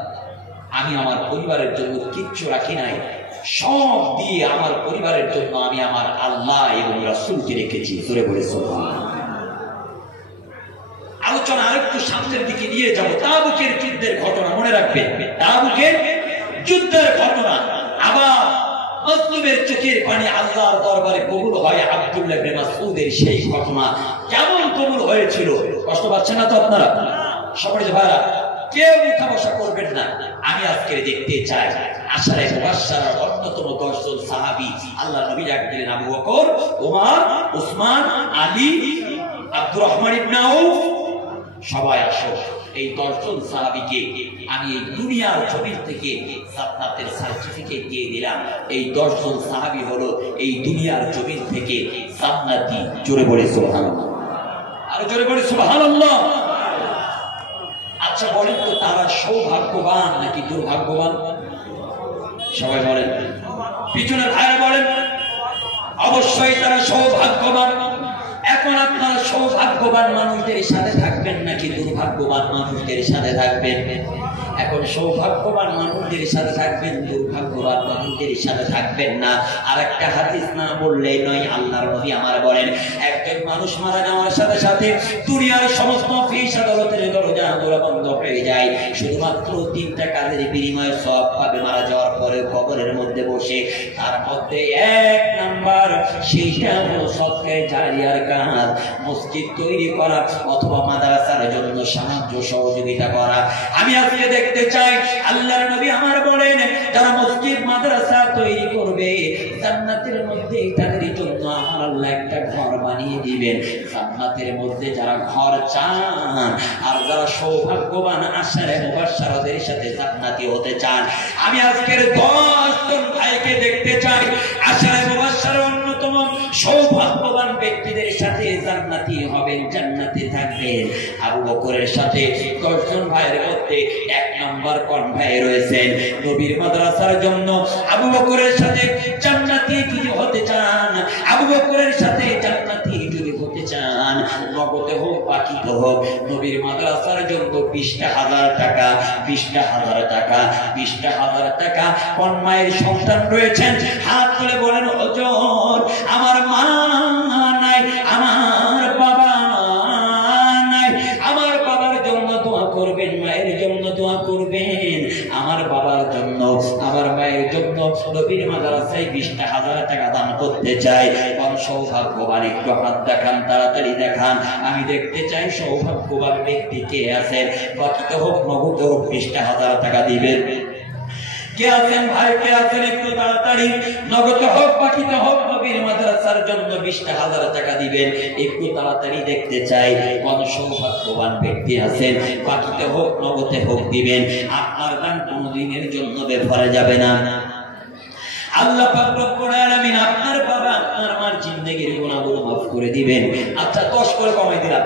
আমি আমার পরিবারের জন্য কিচ্ছু রাখি নাই, সব দিয়ে আমার পরিবারের জন্য আমি আমার আল্লাহ এবং রাসূলকে রেখেছি। জোরে বলে সুবহানাল্লাহ। আলোচনা আরেকটু সত্যের দিকে নিয়ে যাব। তাবুকের যুদ্ধের ঘটনা মনে রাখবেন, তাবুকের যুদ্ধের ঘটনা। আবার মজলুমের চোখের পানি আল্লাহর দরবারে কবুল হয় আব্দুল্লাহ ইবনে মাসউদের সেই ঘটনা কেমন কবুল হয়েছিল। কষ্ট পাচ্ছেন না তো আপনারা? সম্মানিত ভাইরা, কেউ উঠা বসা করবেন না। আমি আজকে দেখতে চাই আশারে মুবাশশারার অন্যতম 10 জন সাহাবী। আল্লাহ নবী ডাক দিলেন আবু বকর, ওমর, উসমান, আলী, আব্দুর রহমান ইবনে আউফ, সবাই আসো। এই 10 জন সাহাবীকে আমি এই দুনিয়ার জমিন থেকে জান্নাতের সার্টিফিকেট দিয়ে দিলাম। এই 10 জন সাহাবী হলো এই দুনিয়ার জমিন থেকে জান্নাতি। জোরে বলে সুবহানাল্লাহ, আর জোরে বলে সুবহানাল্লাহ। আচ্ছা বলেন তো, তারা সৌভাগ্যবান নাকি দুর্ভাগ্যবান? সবাই বলেন, পিছনের ভাইরা বলেন। অবশ্যই তারা সৌভাগ্যবান। এখন আপনারা সৌভাগ্যবান মানুষদের সাথে থাকবেন নাকি দুর্ভাগ্যবান মানুষদের সাথে থাকবেন? এখন সৌভাগ্যবান মানুষদের সাথে থাকবেন, দুর্ভাগ্যবান মানুষদের সাথে থাকবেন না। আর একটা হাদিস না বললেই নয়, আল্লাহর নবী আমার বলেন, একজন মানুষ মারা যাওয়ার সাথে সাথে দুনিয়ার সমস্ত অফিস আদালতের দরজা বন্ধ হয়ে যায়। শুধুমাত্র 3টা কাজের বিনিময়ে সওয়াব পাবে মারা যাওয়ার পরে কবরের মধ্যে বসে। তার মধ্যে 1 নাম্বার, সেইটা হলো সদকায়ে জারিয়ার কাজ, মসজিদ তৈরি করা অথবা মাদ্রাসার জন্য সাহায্য সহযোগিতা করা। আমি আজকে দেখতে চাই আল্লাহর নবী আমার বলেন, যারা মসজিদ মাদ্রাসা তৈরি করবে জান্নাতের মধ্যে তাদের জন্য আমার আল্লাহ একটা ঘর বানিয়ে দিবেন। জান্নাতের মধ্যে যারা ঘর চান আর যারা সৌভাগ্যবান আশারে মুবাশশারাদের সাথে জান্নাতি হতে চান, আমি আজকের 10 জন ভাইকে দেখতে চাই আশারে মুবাশশার অন্যতম সৌভাগ্যবান ব্যক্তিদের সাথে জান্নাতি হবেন, জান্নাতে থাকবেন। আবু বকরের সাথে 10 জন ভাইয়ের মধ্যে 1 নম্বর কোন ভাই রয়েছেন? নবীর মাদ্রাসার জন্য আবু বকরের সাথে জান্নাতি যদি হতে চান, আবু বকরের সাথে জান্নাতি যদি হতে চান, নগদে হোক বাকিতে হোক, নবীর মাদ্রাসার জন্য 20,000 টাকা, 20,000 টাকা, 20,000 টাকা। কোন মায়ের সন্তান রয়েছেন? হাত তুলে বলেন, হুজুর আমার মা নাই, আমার বাবা নাই, আমার বাবার জন্য দোয়া করবেন, মায়ের জন্য দোয়া করবেন। আমার বাবার জন্য, আমার মায়ের জন্য নবীর মাদ্রাসায় 20,000 টাকা দান করতে চাই। কোন সৌভাগ্যবান? একটু হাত দেখান, তাড়াতাড়ি দেখান। আমি দেখতে চাই সৌভাগ্যবান ব্যক্তি কে আছেন। বাকিতে হোক নগদ হোক 20,000 টাকা দিবেন। কে আছেন ভাই? কে আছেন? একটু তাড়াতাড়ি। নগদ হোক বাকিতে হোক নবীর মাদ্রাসার জন্য 20,000 টাকা দিবেন। একটু তাড়াতাড়ি দেখতে চাই কোন সৌভাগ্যবান ব্যক্তি আছেন। বাকিতে হোক নগদে হোক দিবেন। আপনার দান কোনদিনের জন্য বেফারে যাবে না। আল্লাহ পাক রব্বুল আলামিন আপনার বাবা আপনার মার জিন্দেগির গুনাহগুলো মাফ করে দিবেন। আচ্ছা 10 করে কমাই দিলাম,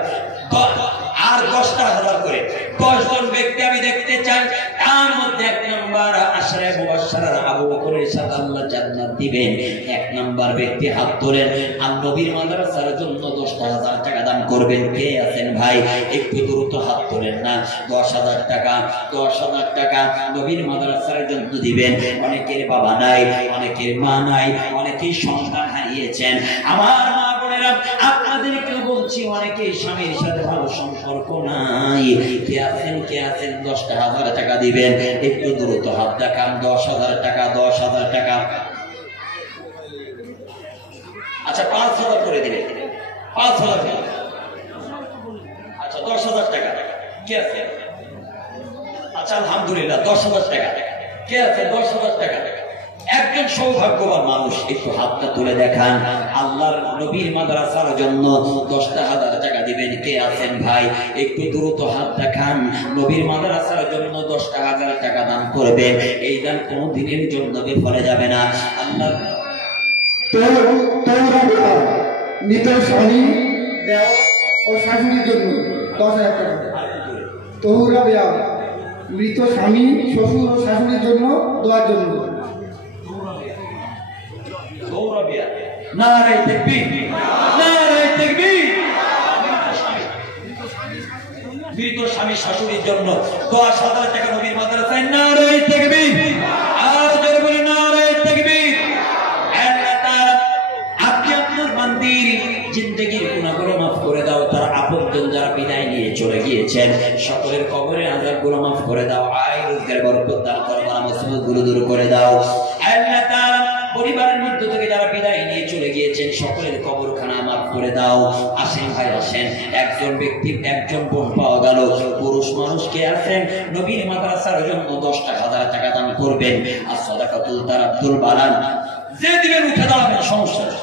আর 10,000 করে 10 জন ব্যক্তি আমি দেখতে চাই। তার মধ্যে 1 নম্বর আশারে মুবাশশারার আবু বকরের সাথে আল্লাহ জান্নাত দিবেন। 1 নম্বর ব্যক্তি হাত তোলেন, আর নবীর মাদ্রাসার জন্য 10,000 টাকা দান করবেন। কে আছেন ভাই? একটু দ্রুত হাত তোলেন না। 10,000 টাকা, 10,000 টাকা নবীর মাদ্রাসার জন্য দিবেন। অনেকের বাবা নাই, অনেকের মা নাই, অনেকেই সন্তান হারিয়েছেন। আমার মা বোনেরা, আপনাদেরকে বলছি, অনেকেই স্বামীর সাথে ভালো সম্পর্ক নাই। কে আছেন? কে আছেন? 10,000 টাকা দিবেন। একটু দ্রুত হাত দেখান। 10,000 টাকা, 10,000 টাকা। আচ্ছা 5,000 করে দিলেন, 5,000। আচ্ছা 10,000 টাকা। কে আছে? আচ্ছা আলহামদুলিল্লাহ 10,000 টাকা। কে আছে? 10,000 টাকা। একজন সৌভাগ্যবান মানুষ একটু হাতটা তুলে দেখান। আল্লাহর নবীর মাদ্রাসার জন্য 10,000 টাকা দিবেন। কে আছেন ভাই? একটু দ্রুত হাত দেখান। নবীর মাদ্রাসার জন্য 10,000 টাকা দান করবেন। এই দান কোনো দিনের জন্য বিফলে যাবে না। আল্লাহ মৃত স্বামী ও শাশুড়ির জন্য 10,000 টাকা। তহুরা বেয়া, মৃত স্বামী, শ্বশুর ও শাশুড়ির জন্য দোয়ার জন্য। নারে তাকবীর, নারে তাকবীর। মৃত স্বামী শাশুড়ির জন্য 10,000 টাকা নবীর মাদ্রাসায়। নারে তাকবীর, আর জোরে বলি নারে তাকবীর। আল্লাহ তাআলা আপনি আপনার বান্দির জিন্দেগির গুনাহগুলো মাফ করে দাও। তার আপনজন যারা বিদায় নিয়ে চলে গিয়েছে গিয়েছেন, সকলের কবরের আযাবগুলো মাফ করে দাও, আয় রোজগারে বরকত দান করো, বালা মুসিবতগুলো দূর করে দাও। আল্লাহ তাআলা পরিবারের মধ্য থেকে যারা বিদায় নিয়ে চলে গিয়েছেন সকলের কবরখানা মাফ করে দাও। আসেন ভাই আসেন, একজন ব্যক্তি একজন বোন পাওয়া গেল, পুরুষ মানুষ কে আছেন, নবীর মাদ্রাসার জন্য 10,000 টাকা দান করবেন। আর সাদাকাতুল তারাদ্দুল বালান যে দিবেন উঠে দাঁড়াবেন, সমস্যা নেই।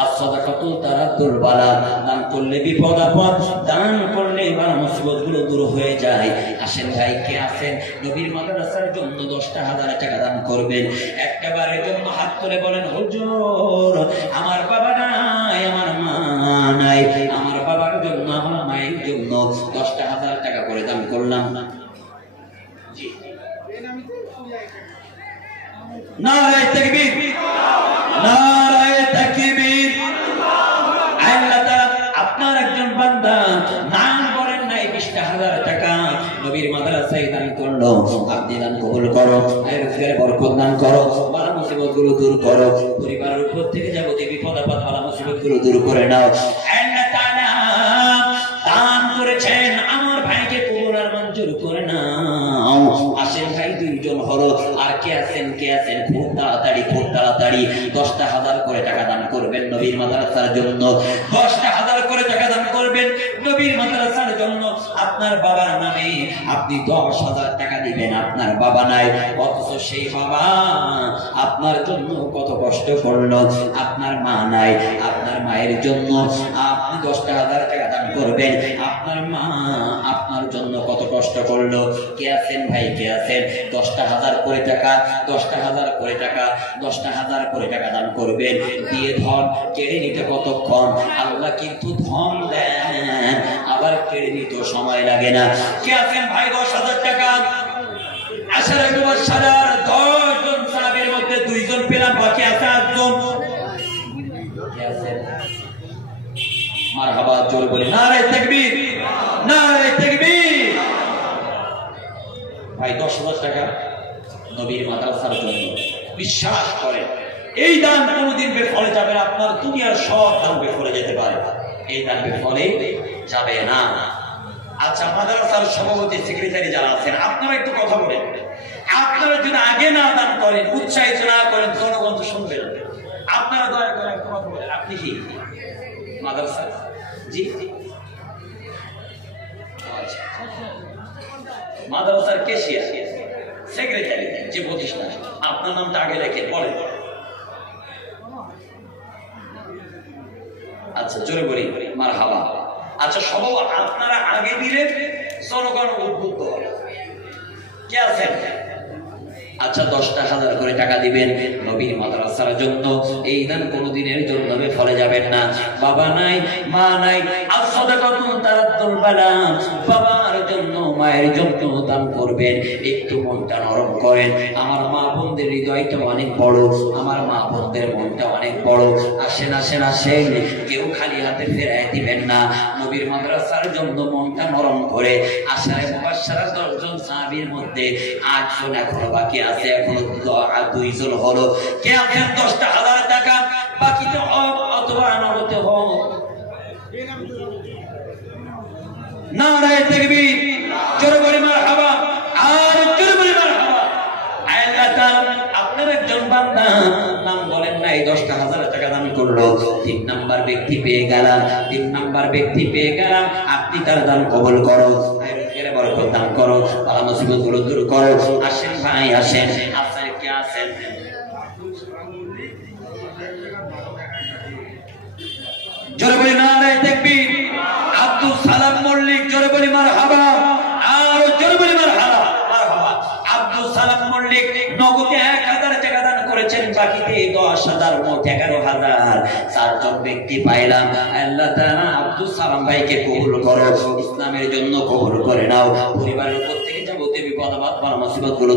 আর সাদাকাতুল তারাদ্দুল বালান দান করলে বিপদ আপদ, দান করলে বালা মুসিবতগুলো দূর হয়ে যায়। আসেন ভাই কে আছেন, নবীর মাদ্রাসার জন্য 10,000 টাকা দান করবেন। একবারের জন্য হাত তুলে বলেন, হুজুর আমার বাবা নাই, আমার মা নাই, আমার বাবার জন্য আমার মায়ের জন্য 10,000 টাকা করে দান করলাম। নারায়ে তাকবীর, নারায়ে তাকবীর। আল্লাহ তাআলা আপনার একজন বান্দা নাম বলেন নাই 20,000 টাকা নবীর মাদ্রাসায় দান করলো, আপনি দান কবুল করো, রোজগারে বরকত দান করো, বালা মুসিবতগুলো দূর করো, পরিবারের উপর থেকে যাবতীয় বিপদ আপদ বালা মুসিবতগুলো দূর করে নাও। আল্লাহ তাআলা দান করেছেন, আমার ভাইকে কবুল আর মঞ্জুর করে নাও। আসেন ভাই দুইজন হলো, আর কে আছেন কে আছেন, খুব তাড়াতাড়ি 10,000 করে টাকা দান করবেন নবীর মাদ্রাসার জন্য, 10,000 করে টাকা দান করবেন নবীর মাদ্রাসার জন্য। আপনার বাবার নামে আপনি 10,000 টাকা দিবেন, আপনার বাবা নাই, অথচ সেই বাবা আপনার জন্য কত কষ্ট করলো, আপনার মা নাই, আপনার মায়ের জন্য আপনি 10,000 টাকা দান করবেন, আপনার মা আপনার জন্য কত কষ্ট করলো। কে আছেন ভাই কে আছেন, 10,000 করে টাকা, 10,000 করে টাকা, 10,000 করে টাকা দান করবেন। দিয়ে ধন কেড়ে নিতে কতক্ষণ, আল্লাহ কিন্তু ধন দেন আবার কেড়ে নিতে সময় লাগে না। কে আছেন ভাই 10,000 টাকা, আশারা মুবাশশারার 10 জন সাহাবীর মধ্যে 2 জন পেলাম, বাকি আছে 8 জন। কে আছেন মারহাবা, জোরে বলি নারায়ে তাকবীর, নারায়ে তাকবীর। ভাই 10,000 টাকা নবীর মাদ্রাসার জন্য, বিশ্বাস করেন এই দান কোনোদিন বেফলে যাবে না। আপনার দুনিয়ার সব দান বেফলে যেতে পারে, এই দান বেফলে যাবে না। আচ্ছা, মাদ্রাসার সভাপতি সেক্রেটারি যারা আছেন আপনারা একটু কথা বলেন, আপনারা যদি আগে না দান করেন, উৎসাহিত না করেন, জনগণ তো শুনবে না। আপনারা দয়া করে একটু কথা বলেন, আপনি কি মাদ্রাসা? জি আচ্ছা, মাদ্রাসার কেশিয়ার সেক্রেটারি যে প্রতিষ্ঠান, আপনার নামটা আগে রেখে বলেন। আচ্ছা জোরে বলি মারহাবা। আচ্ছা সবাই আপনারা আগে দিলে জনগণ উদ্বুদ্ধ হবে। কে আছেন? আচ্ছা 10,000 করে টাকা দিবেন নবীর মাদ্রাসার জন্য। এই দান কোনদিনের জন্য ফলে যাবেন না। বাবা নাই মা নাই, as-sadaqatu taraddul bala, বাবার জন্য মায়ের জন্য দান করবেন। একটু মনটা নরম করেন। আমার মা বোনদের হৃদয়টা অনেক বড়, আমার মা বোনদের মনটা অনেক বড়। আসেন আসেন আসেন, কেউ খালি হাতে ফেরাই দিবেন না। নবীর মাদ্রাসার জন্য মনটা নরম করে আশারে মুবাশশারা 10 জন সাহাবীর মধ্যে 8 জন এখনো বাকি আছে, এখনো 2 জন হলো। কে আছেন 10,000 টাকা বাকিতে অথবা নগদে হোক? নারায়ে তাকবীর, জোরে বলি মারহাবা, আর জোরে বলি মারহাবা। আল্লাহ তাআলা আপনার একজন বান্দা নাম বলেন নাই 10,000 টাকা দান করলো, 3 নাম্বার ব্যক্তি পেয়ে গেলাম, 3 নাম্বার ব্যক্তি পেয়ে গেলাম। আপনি তার দান কবুল করো, এর বরকত দান করো, বালা মুসিবতগুলো দূর করো। আসেন ভাই আসেন, আপনারা কি আছেন? জোরে বলি নারায়ে তাকবীর। আব্দুল সালাম মল্লিক, জোরে বলি মারহাবা, আর জোরে বলি মারহাবা মারহাবা। আব্দুল সালাম মল্লিক নগদে 1,000 টাকা দান করেছেন, বাকিতে 10,000, মোট 11,000। 4 জন ব্যক্তি পাইলাম। আল্লাহ তাআলা আব্দুল সালাম ভাইকে কবুল করো, ইসলামের জন্য কবুল করে নাও। পরিবারের উপর থেকে যাবতীয় বিপদ আপদ বালা মুসিবতগুলো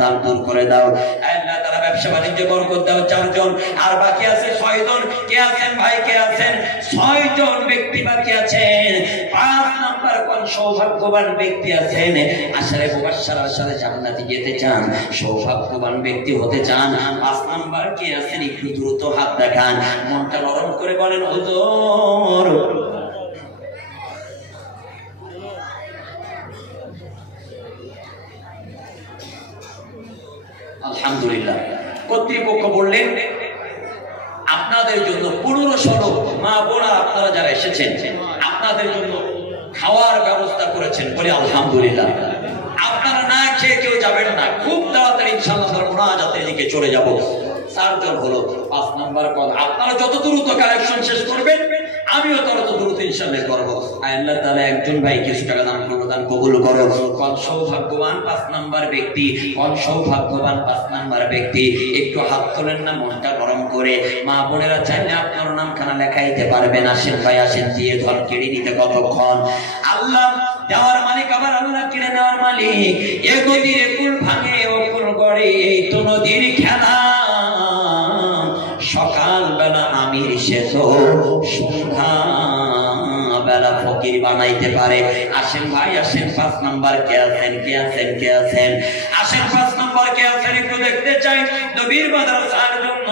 দান দূর করে দাও। আল্লাহ তাআলা ব্যবসা বাণিজ্যে বরকত দাও। 4 জন, আর বাকি আছে 6 জন। কে আছেন ভাই কে আছেন? 6 জন ব্যক্তি বাকি আছেন। 5 নাম্বার কোন সৌভাগ্যবান ব্যক্তি আছেন? আশারে মুবাশশারার সাথে জান্নাতে যেতে চান, সৌভাগ্যবান ব্যক্তি হতে চান। 5 নাম্বার কে আছেন? একটু দ্রুত হাত দেখান, মনটা নরম করে বলেন হুজুর আলহামদুলিল্লাহ। কর্তৃপক্ষ বললেন আপনাদের জন্য 1500 মা বোনা আপনারা যারা এসেছেন আপনাদের জন্য খাওয়ার ব্যবস্থা করেছেন, বলে আলহামদুলিল্লাহ। আপনারা না খেয়ে কেউ যাবেন না, খুব তাড়াতাড়ি ইনশাআল্লাহ আমরা মুনাজাতের দিকে চলে যাব। 4 জন হলো, 5 নাম্বার কল। আপনারা যত দ্রুত কালেকশন শেষ করবেন আমিও তত দ্রুত ইনশাআল্লাহ করব। আল্লাহ তাআলা একজন ভাই কিছু টাকা দান প্রদান কবুল করো। কোন সৌভাগ্যবান 5 নাম্বার ব্যক্তি, কোন সৌভাগ্যবান 5 নাম্বার ব্যক্তি, একটু হাত তোলেন না মনটা গরম করে। মা বোনেরা চাইলে আপনার নামখানা লেখাইতে পারবেন। আসেন ভাই আসেন, দিয়ে ধর কেড়ে নিতে কতক্ষণ। আল্লাহ দেওয়ার মালিক আমার আল্লাহ, কিনে নেওয়ার মালিক। এ নদীর কুল ভাঙে ও কুল গড়ে, এই তো নদীর খেলা। সকাল বেলা আমির সে তো সন্ধ্যা বেলা ফকির বানাইতে পারে। আসেন ভাই আসেন, 5 নাম্বার কে আছেন কে আছেন কে আছেন? আসেন 5 নাম্বার কে আছেন একটু দেখতে চাই। নবীর মাদ্রাসার জন্য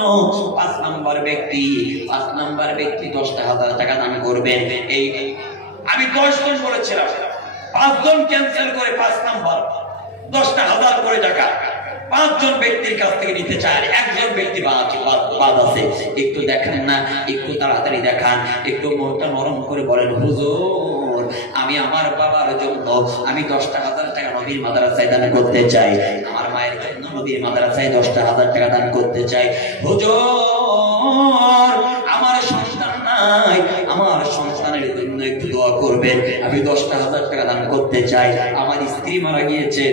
5 নাম্বার ব্যক্তি, 5 নাম্বার ব্যক্তি 10,000 টাকা দান করবেন। এই আমি 10 জন বলেছিলাম, 5 জন ক্যান্সেল করে 5 নাম্বার 10,000 করে টাকা 5 জন ব্যক্তির কাছ থেকে নিতে চায়। একজন ব্যক্তি বাদ আছে, একটু দেখেন না, একটু তাড়াতাড়ি দেখান, একটু মনটা নরম করে বলেন হুজুর আমি আমার বাবার জন্য আমি 10,000 টাকা নবীর মাদ্রাসায় দান করতে চাই, আমার মায়ের জন্য নবীর মাদ্রাসায় 10,000 টাকা দান করতে চাই। হুজুর আমার সন্তান নাই, আমার সন্তানের জন্য একটু দোয়া করবেন, আমি 10,000 টাকা দান করতে চাই। আমার স্ত্রী মারা গিয়েছে,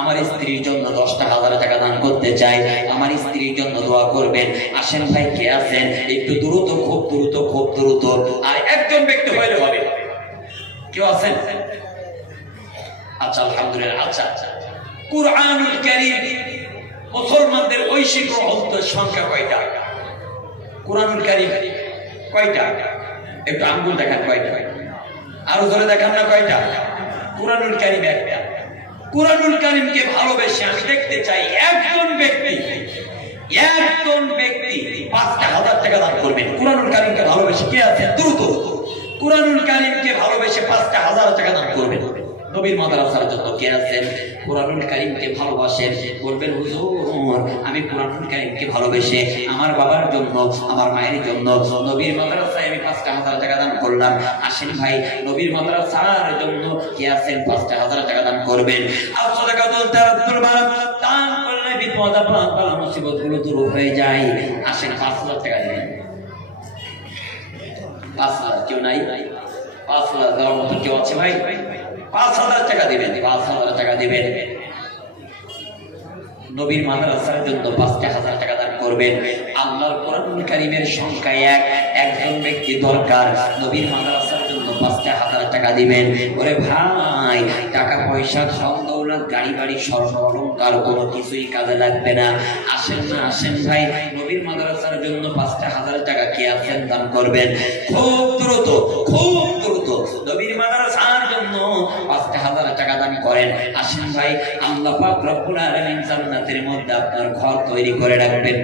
আমার স্ত্রীর জন্য 10,000 টাকা দান করতে চাই, আমার স্ত্রীর জন্য দোয়া করবেন। আসেন ভাই কে আছেন একটু দ্রুত, খুব দ্রুত খুব দ্রুত। আর একজন ব্যক্তি হইলে হবে। কেউ আছেন? আচ্ছা আলহামদুলিল্লাহ। আচ্ছা আচ্ছা, কুরআনুল কারীম মুসলমানদের ঐশিক গ্রন্থের সংখ্যা কয়টা? কুরআনুল কারীম কয়টা? একটু আঙ্গুল দেখান কয়টা, আরো ধরে দেখান না কয়টা? কুরআনুল কারীম একটা। কুরআনুল কারীমকে ভালোবেসে আমি দেখতে চাই একজন ব্যক্তি 5,000 টাকা দান করবেন। কুরআনুল কারীমকে ভালোবেসে কে আছে? দ্রুত কুরআনুল কারীমকে ভালোবেসে 5,000 টাকা দান করবেন। নবীর মাদ্রাসার জন্য কে আছেন কুরআনুল কারীমকে ভালোবাসেন? বলবেন হুজুর আমি কুরআনুল কারীমকে ভালোবেসে আমার বাবার জন্য আমার মায়ের জন্য নবীর মাদ্রাসায় আমি 5,000 টাকা দান করলাম। আসেন ভাই নবীর মাদ্রাসার জন্য কে আছেন 5,000 টাকা দান করবেন। আর সাদাকাতুল তারাদ্দুল বারাক দান করলে বিপদ আপদ বালা মুসিবত গুলো দূর হয়ে যায়। আসেন 5,000 টাকা দিবেন। 5,000 কেউ নাই? 5,000 দেওয়ার মতো কেউ আছে ভাই? 5,000 টাকা দিবেন, 5,000 টাকা দিবেন। নবীর মাদ্রাসার জন্য 5,000 টাকা দান করবেন। আল্লাহর কোরআনুল কারীমের সংখ্যা একজন ব্যক্তি দরকার, নবীর মাদ্রাসার জন্য 5,000 টাকা দিবেন। ওরে ভাই টাকা পয়সা ধন দৌলত গাড়ি বাড়ি স্বর্ণ অলংকার কোনো কিছুই কাজে লাগবে না। আসেন না আসেন ভাই নবীর মাদ্রাসার জন্য 5,000 টাকা কে আছেন দান করবেন। খুব দ্রুত খুব দ্রুত নবীর মাদ্রাসার জন্য 5,000 টাকা দান করেন। আসেন ভাই আল্লাহ পাক রব্বুল আলামিন জান্নাতের মধ্যে আপনার ঘর তৈরি করে রাখবেন।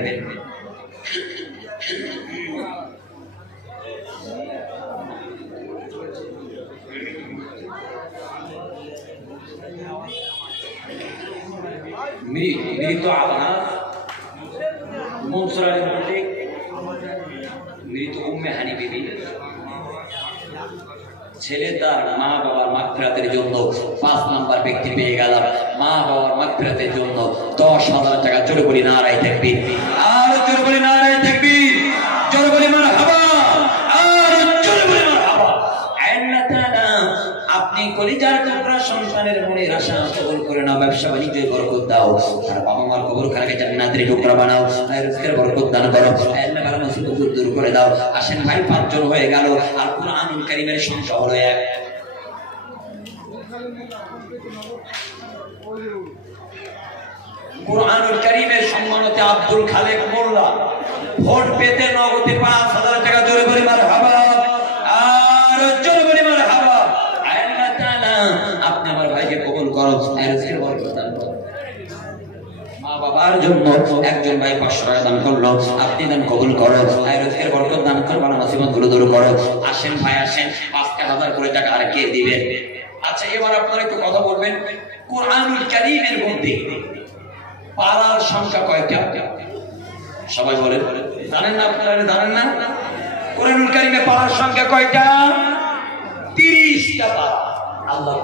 মৃত আলহাজ মনসুর আলী মল্লিক, মৃত উম্মে হানি বিবি, ছেলে তার মা বাবার মাগফিরাতের জন্য 5 নাম্বার ব্যক্তি পেয়ে গেলাম। মা বাবার মাগফিরাতের জন্য 10,000 টাকা। জোরে বলি নারায়ে তাকবীর, আর জোরে বলি নারায়ে তাকবীর, জোরে বলি মারহাবা, আর জোরে বলি মারহাবা। আল্লাহ তাআলা আপনি কলিজার টুকরা সন্তানের মনের আশা কবুল করে নাও, ব্যবসা বাণিজ্যে বরকত দাও, তার বাবা মার কবরখানাকে জান্নাতের টুকরা বানাও, রিজকের বরকত দান করো, আল্লাহ বালা মুসিবত দূর করে দাও। আসেন ভাই 5 জন হয়ে গেল। আর কুরআনুল কারীমের সংখ্যা হলো 1। কুরআনুল কারীমের সম্মানতে আব্দুল খালেক মোল্লা ভোট পেতে নগদে 5,000 টাকা। জোরে বলি মারহাবা, আর জোরে বলি মারহাবা। আল্লাহ তাআলা আপনি আমার ভাইকে কবুল করো, রিজকের বরকত দান করো। মা বাবার জন্য একজন ভাই 500 টাকা দান করলো, আপনি দান কবুল করো, রিজকের বরকত দান করো, বালা মুসিবত গুলো দূর করো। আসেন ভাই আসেন, 5,000 করে টাকা আর কে দিবেন? আচ্ছা এবার আপনারা একটু কথা বলবেন। কুরআনুল কারীমের মধ্যে পাড়ার সংখ্যা কয়টা? সবাই বলেন, জানেন না? আপনারা জানেন না? কোরআনুল কারীমে পাড়ার সংখ্যা কয়টা? 30টা পাড়া। আল্লাহ